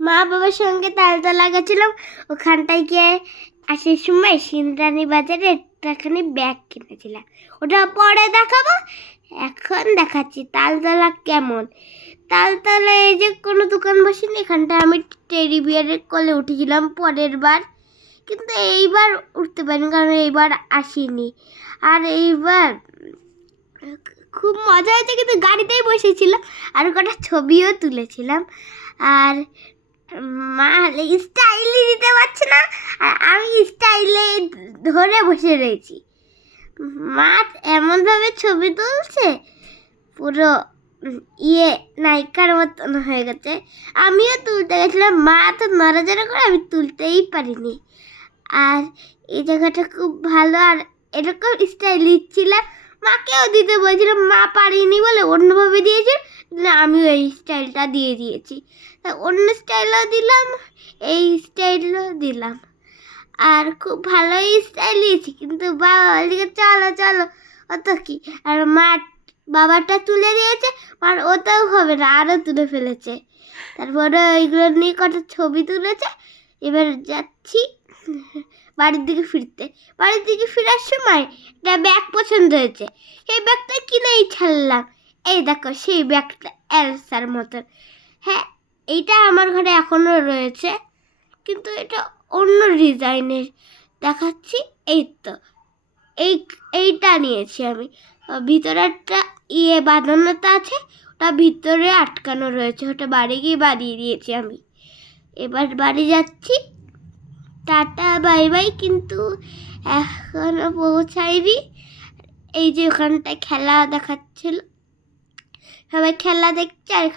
মা বাবার সঙ্গে তালতলা গেছিলাম, ওখানটায় গিয়ে আসার সময় সিন্দ্রানী বাজারে একটাখানি ব্যাগ কিনেছিলাম। ওটা পরে দেখাবো, এখন দেখাচ্ছি তালতলা কেমন। তালতলায় এই যে কোনো দোকান বসেনি, এখানটায় আমি টেডি বিয়ারের কোলে উঠেছিলাম পরের বার, কিন্তু এইবার উঠতে পারিনি কারণ এইবার আসিনি। আর এইবার খুব মজা হয়েছে, কিন্তু গাড়িতেই বসেছিলাম আর কটা ছবিও তুলেছিলাম। আর মা স্টাইলই দিতে পারছে না, আর আমি স্টাইলে ধরে বসে রয়েছি। মা এমনভাবে ছবি তুলছে পুরো নায়িকার মতন হয়ে গেছে। আমিও তুলতে গেছিলাম, মা তো নড়াচড়া করে, আমি তুলতেই পারিনি। আর এই জায়গাটা খুব ভালো, আর এরকম স্টাইল দিচ্ছিলাম, মাকেও দিতে বলছিলাম, মা পারিনি বলে অন্যভাবে দিয়েছে, আমিও এই স্টাইলটা দিয়ে দিয়েছি। তা অন্য স্টাইলও দিলাম, এই স্টাইলও দিলাম, আর খুব ভালোই স্টাইল দিয়েছি। কিন্তু বাবা বলছে চলো চলো, অত কি। আর মা বাবারটা তুলে দিয়েছে, আর ওটাও হবে না, আরও তুলে ফেলেছে। তারপরে ওইগুলো নিয়ে কটা ছবি তুলেছে। এবার যাচ্ছি বাড়ির দিকে ফিরতে। বাড়ির দিকে ফেরার সময় একটা ব্যাগ পছন্দ হয়েছে, সেই ব্যাগটা কিনেই ছাড়লাম। এই দেখো সেই ব্যাগটা এলসার মতন। হ্যাঁ, এইটা আমার ঘরে এখনও রয়েছে, কিন্তু এটা অন্য ডিজাইনের দেখাচ্ছি। এই তো এইটা নিয়েছি আমি। ভিতরে একটা বাঁধানোটা আছে, ওটা ভিতরে আটকানো রয়েছে, ওটা বাড়ি গিয়ে বাড়িয়ে দিয়েছি আমি। এবার বাড়ি যাচ্ছি, টাটা বাই বাই। কিন্তু এখনো পৌঁছাইনি। এই যে ওখানটায় খেলা দেখাচ্ছিল, সবাই খেলা দেখছে, আর